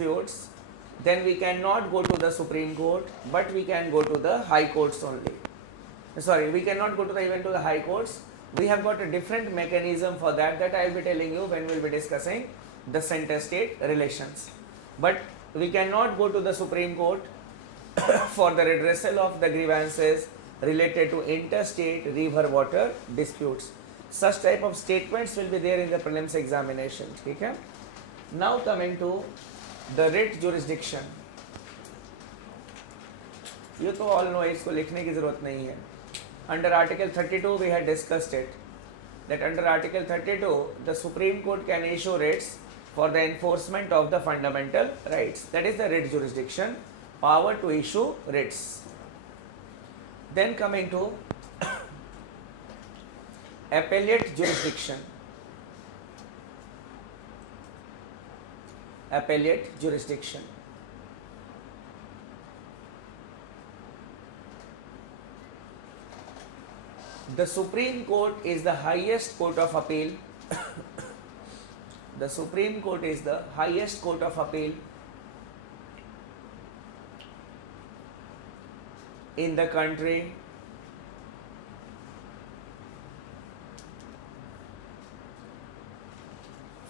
disputes, then we cannot go to the Supreme Court, but we can go to the High Courts only. Sorry, we cannot go to the even to the High Courts. We have got a different mechanism for that I will be telling you when we will be discussing the center-state relations. But we cannot go to the Supreme Court for the redressal of the grievances related to interstate river water disputes. Such type of statements will be there in the prelims examination. Okay? Now coming to the writ jurisdiction. You तो all know इसको लिखने की जरूरत नहीं है. Under Article 32 we had discussed it, that under Article 32 the Supreme Court can issue writs for the enforcement of the fundamental rights. That is the writ jurisdiction, power to issue writs. Then coming to appellate jurisdiction. Appellate jurisdiction. The Supreme Court is the highest court of appeal. The Supreme Court is the highest court of appeal in the country.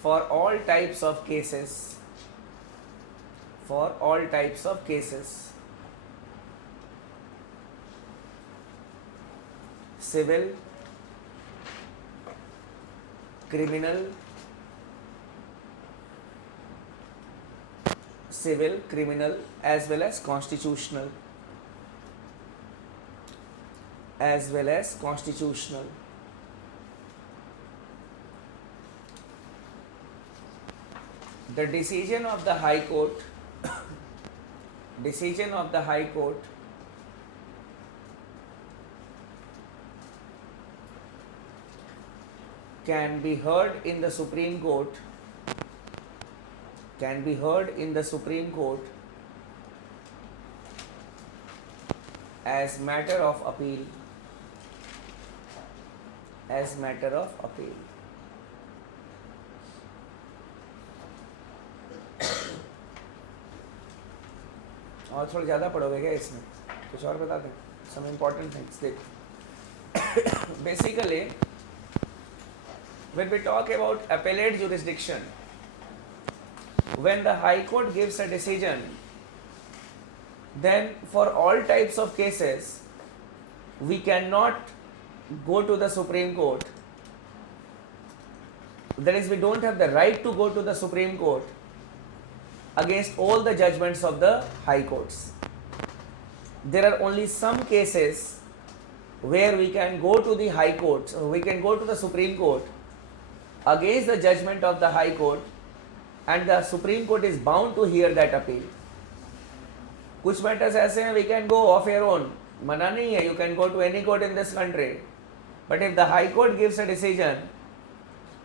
For all types of cases. For all types of cases. Civil, criminal, as well as constitutional. The decision of the High Court can be heard in the Supreme Court as matter of appeal. और थोड़ा ज़्यादा पढ़ोगे क्या इसमें? कुछ और बता दें. Some important things. देखो. Basically, when we talk about appellate jurisdiction, when the High Court gives a decision, then for all types of cases, we cannot go to the Supreme Court. That is, we don't have the right to go to the Supreme Court against all the judgments of the High Courts. There are only some cases where we can go to the High Court, we can go to the Supreme Court against the judgment of the High Court, and the Supreme Court is bound to hear that appeal. कुछ matters ऐसे हैं we can go of your own, मना नहीं है, you can go to any court in this country. But if the High Court gives a decision,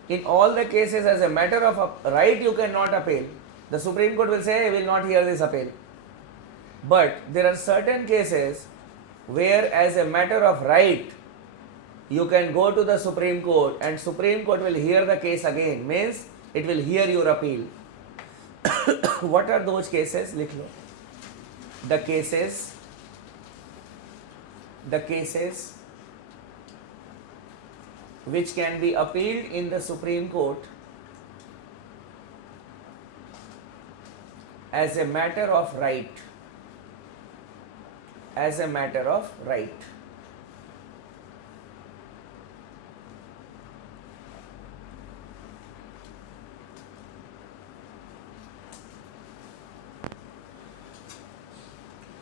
in all the cases as a matter of right you cannot appeal. The Supreme Court will say, I will not hear this appeal. But there are certain cases where as a matter of right you can go to the Supreme Court and Supreme Court will hear the case again, means it will hear your appeal. What are those cases? लिख लो. The cases which can be appealed in the Supreme Court as a matter of right.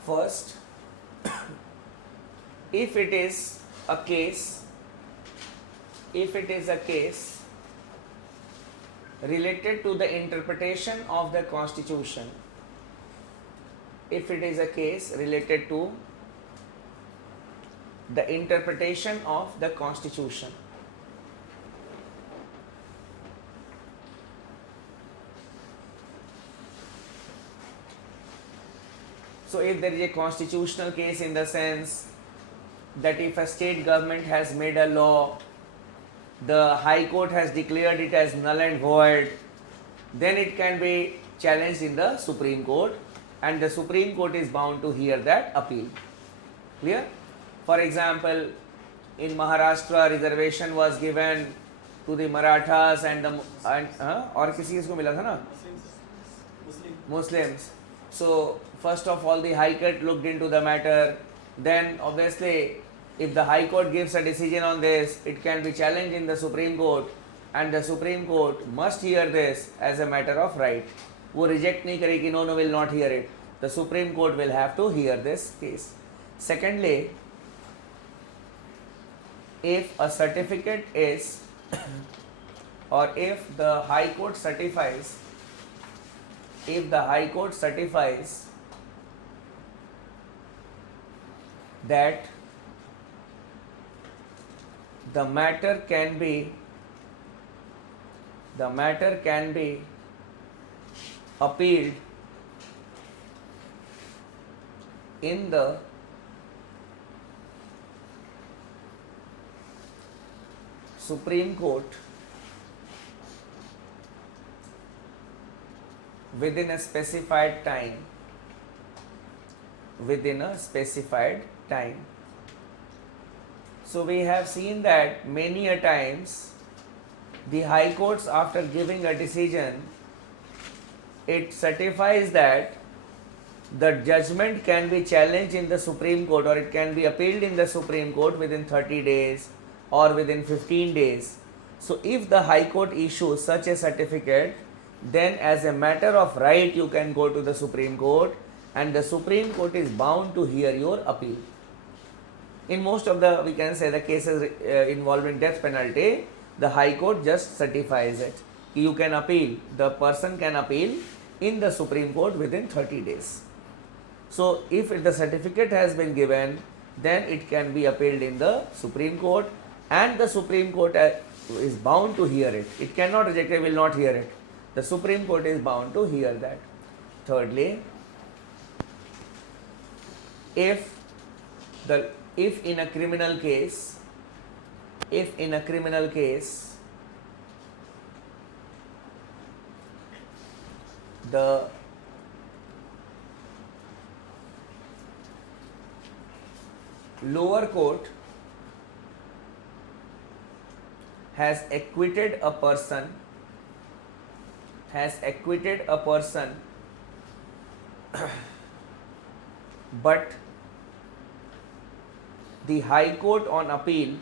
First, if it is a case related to the interpretation of the Constitution, if it is a case related to the interpretation of the Constitution, so if there is a constitutional case in the sense that if a state government has made a law, the High Court has declared it as null and void, then it can be challenged in the Supreme Court, and the Supreme Court is bound to hear that appeal. Clear? For example, in Maharashtra reservation was given to the Marathas and और किसी किसको मिला था ना? Muslims. So first of all, the High Court looked into the matter. Then obviously, if the High Court gives a decision on this, it can be challenged in the Supreme Court, and the Supreme Court must hear this as a matter of right. वो reject नहीं करेगी, no, will not hear it. The Supreme Court will have to hear this case. Secondly, if a certificate is or if the High Court certifies, that the matter can be appealed in the Supreme Court within a specified time. So we have seen that many a times the High Courts, after giving a decision, it certifies that the judgment can be challenged in the Supreme Court, or it can be appealed in the Supreme Court within 30 days or within 15 days. So if the High Court issues such a certificate, then as a matter of right you can go to the Supreme Court, and the Supreme Court is bound to hear your appeal. In most of the, we can say, the cases involving death penalty, the High Court just certifies it. You can appeal, the person can appeal in the Supreme Court within 30 days. So if the certificate has been given, then it can be appealed in the Supreme Court, and the Supreme Court is bound to hear it. It cannot reject it, will not hear it. The Supreme Court is bound to hear that. Thirdly, if in a criminal case, the lower court has acquitted a person, but the High Court on appeal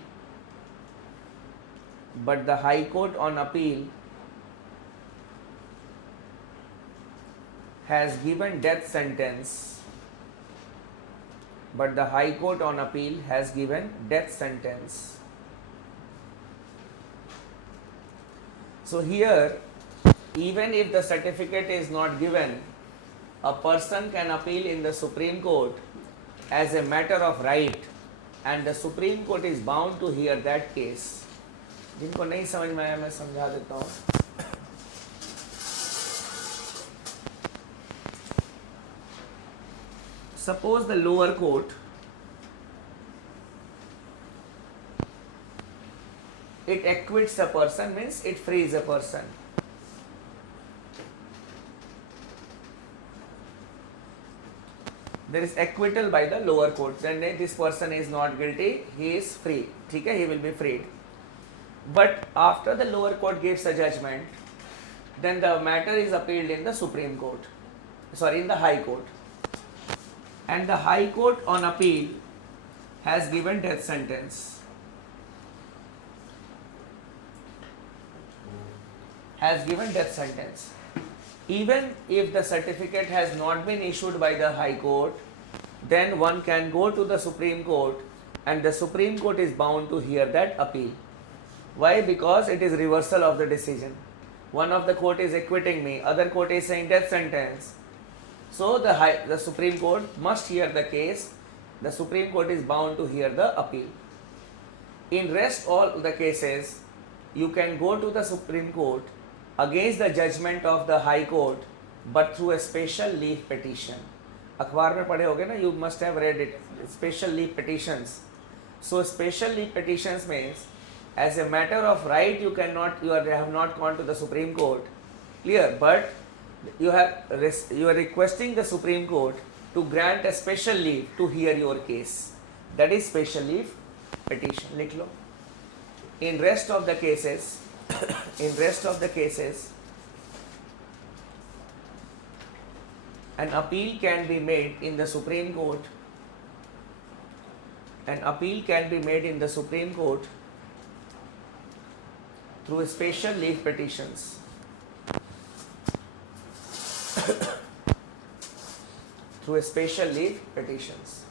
has given death sentence. So here, even if the certificate is not given, a person can appeal in the Supreme Court as a matter of right, and the Supreme Court is bound to hear that case. जिनको नहीं समझ में आया मैं समझा देता हूँ. Suppose the lower court it acquits a person, means it frees a person. There is acquittal by the lower court, then this person is not guilty, he is free. ठीक है, he will be freed. But after the lower court gives a judgment, then the matter is appealed in the Supreme Court, in the High Court, and the High Court on appeal has given death sentence. Even if the certificate has not been issued by the High Court, then one can go to the Supreme Court, and the Supreme Court is bound to hear that appeal. Why? Because it is reversal of the decision. One of the court is acquitting me, other court is saying death sentence. So the Supreme Court must hear the case. The Supreme Court is bound to hear the appeal. In rest all the cases, you can go to the Supreme Court against the judgment of the High Court, but through a special leave petition. अखबार में पढ़े होगे ना, you must have read it. Special leave petitions. So special leave petitions means, as a matter of right, you have not gone to the Supreme Court, clear, but you are requesting the Supreme Court to grant a special leave to hear your case. That is special leave petition. लिख लो. In rest of the cases, in rest of the cases, an appeal can be made in the Supreme Court. An appeal can be made in the Supreme Court through special leave petitions. Through special leave petitions.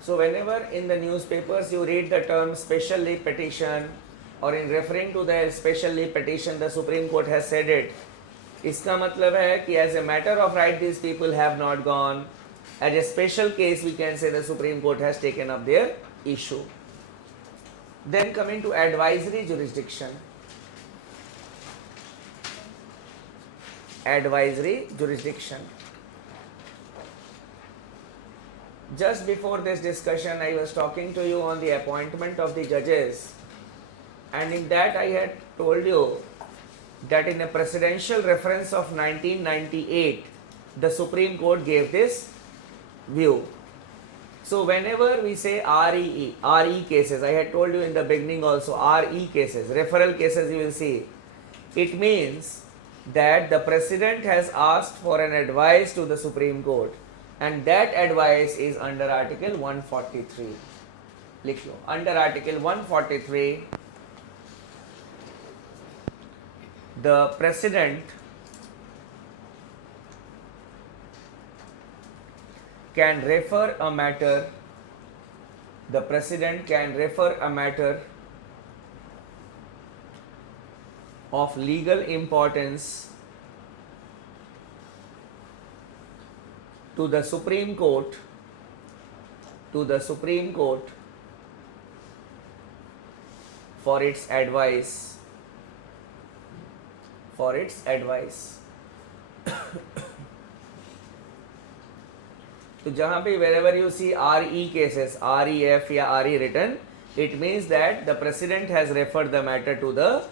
So whenever in the newspapers you read the term special leave petition, or in referring to the special leave petition, the Supreme Court has said it. इसका मतलब है कि as a matter of right these people have not gone. As a special case we can say the Supreme Court has taken up their issue. Then coming to advisory jurisdiction. Advisory jurisdiction. Just before this discussion I was talking to you on the appointment of the judges, and in that I had told you that in a presidential reference of 1998 the Supreme Court gave this view. So whenever we say RE cases, I had told you in the beginning also, RE cases, referral cases, you will see, it means that the President has asked for an advice to the Supreme Court, and that advice is under Article 143. लिख लो. Under Article 143, the President can refer a matter, of legal importance to the Supreme Court, for its advice. तो जहाँ पे wherever you see RE cases, REF या RE written, it means that the President has referred the matter to the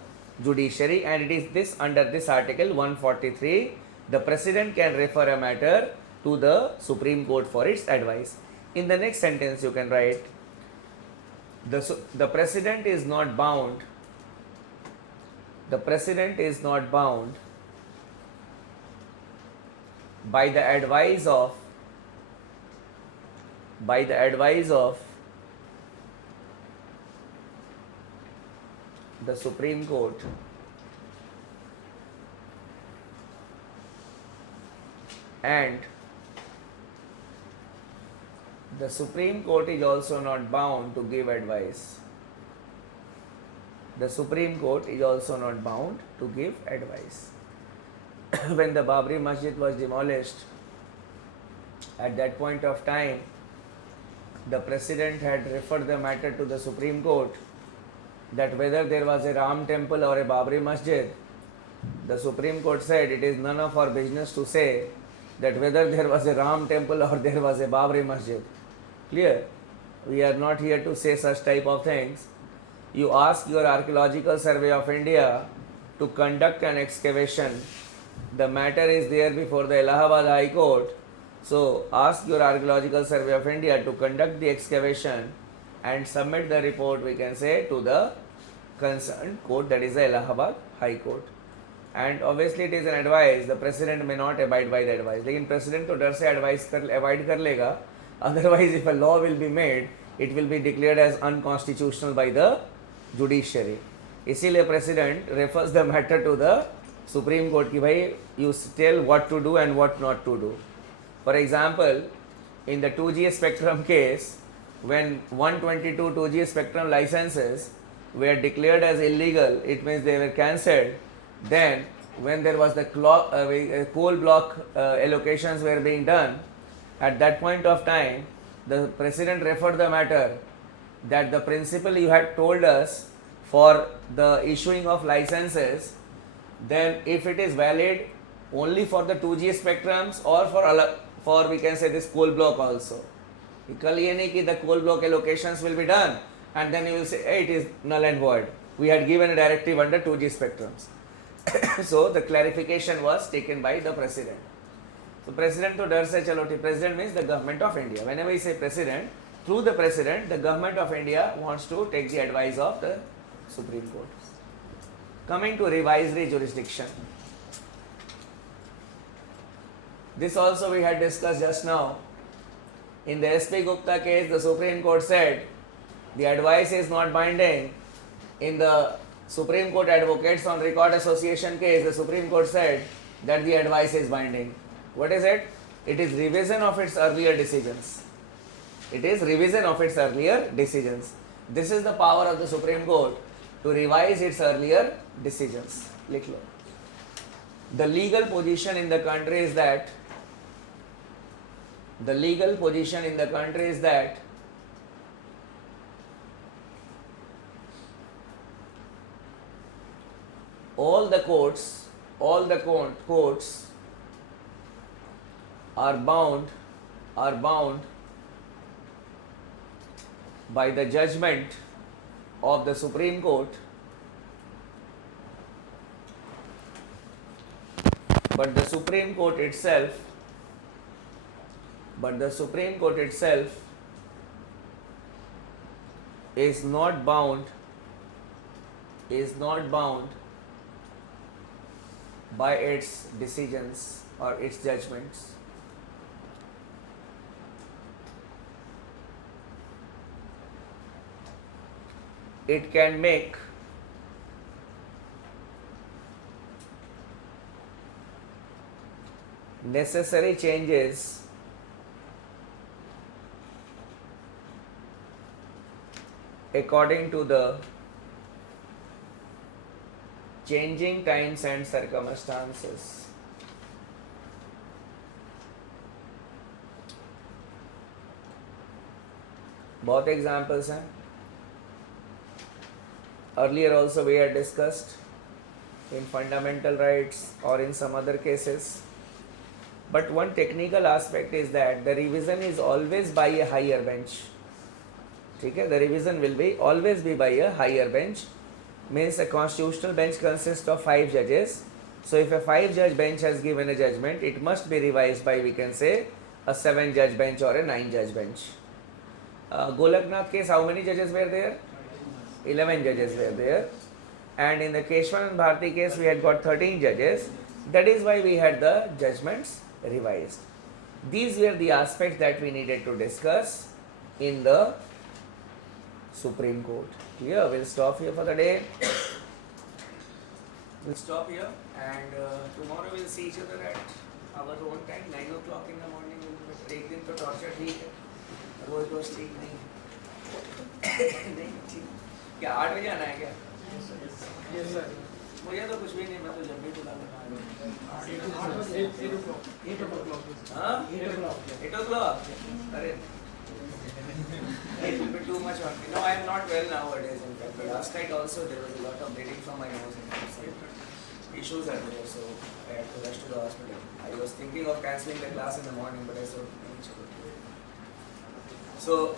judiciary, and it is this under this Article 143, the President can refer a matter to the Supreme Court for its advice. In the next sentence you can write, the President is not bound. The President is not bound by the advice of the Supreme Court, and the Supreme Court is also not bound to give advice. The Supreme Court is also not bound to give advice. When the Babri Masjid was demolished, at that point of time, the President had referred the matter to the Supreme Court that whether there was a Ram temple or a Babri Masjid. The Supreme Court said it is none of our business to say that whether there was a Ram temple or there was a Babri Masjid. Clear? We are not here to say such type of things. You ask your Archaeological Survey of India to conduct an excavation. The matter is there before the Allahabad High Court. So ask your Archaeological Survey of India to conduct the excavation and submit the report, we can say, to the concerned court, that is the Allahabad High Court. And obviously it is an advice. The President may not abide by the advice. लेकिन President तो डर से abide कर लेगा. Otherwise, if a law will be made, it will be declared as unconstitutional by the judiciary. इसीलिए President refers the matter to the Supreme Court कि भाई you tell what to do and what not to do. For example, in the 2G spectrum case, when 122 2G spectrum licenses were declared as illegal, it means they were cancelled. Then when there was the coal block allocations were being done, at that point of time, the President referred the matter that the principle you had told us for the issuing of licenses, then if it is valid only for the 2G spectrums or for we can say this coal block also. कल ये नहीं कि the coal block allocations will be done and then you will say, hey, it is null and void. We had given a directive under 2G spectrums. So the clarification was taken by the president. So president to डर से चलो ठीक. President means the government of India. Whenever we say president, through the president, the government of India wants to take the advice of the Supreme Court. Coming to revisory jurisdiction. This also we had discussed just now. In the SP Gupta case, the Supreme Court said the advice is not binding. In the Supreme Court Advocates on Record Association case, the Supreme Court said that the advice is binding. What is it? It is revision of its earlier decisions. It is revision of its earlier decisions. This is the power of the Supreme Court to revise its earlier decisions. लिख लो. The legal position in the country is that all the courts are bound by the judgment of the Supreme Court, but the Supreme Court itself is not bound by its decisions or its judgments. It can make necessary changes according to the changing times and circumstances. बहुत examples हैं. Earlier also we had discussed in fundamental rights or in some other cases. But one technical aspect is that the revision is always by a higher bench. ठीक है? The revision will be always be by a higher bench. Means a constitutional bench consists of 5 judges. So if a 5-judge bench has given a judgment, it must be revised by, we can say, a 7-judge bench or a 9-judge bench. Golaknath case, how many judges were there? 11 judges were there. And in the Keshwan and Bharti case, we had got 13 judges. That is why we had the judgments revised. These were the aspects that we needed to discuss in the Supreme Court. Clear? We'll stop here for the day. We'll stop here, and tomorrow we'll see each other at our own time, 9 o'clock in the morning. एक दिन तो torture ठीक है, रोज ठीक नहीं. नहीं ठीक. क्या 8 बजे आना है क्या? Yes sir. मुझे तो कुछ भी नहीं, मैं तो जब भी बुला लूँगा. 8 o'clock. हाँ? 8 o'clock. अरे. It will be too much on me. No, I am not well nowadays. In fact, but last night also there was a lot of bleeding from my nose and issues are there, so I had to rush to the hospital. I was thinking of cancelling the class in the morning, but I said, so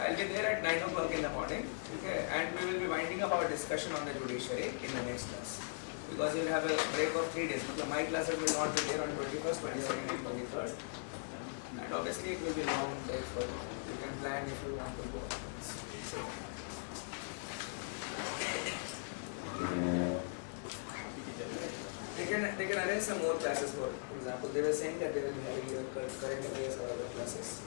I'll be there at 9 o'clock in the morning, okay? And we will be winding up our discussion on the judiciary in the next class, because we will have a break of 3 days. So my classes will not be there on 21st, 22nd, and 23rd. And obviously it will be long break for you. You can plan if you want to go. They can arrange some more classes. For example, they were saying that they will be having current affairs or other classes.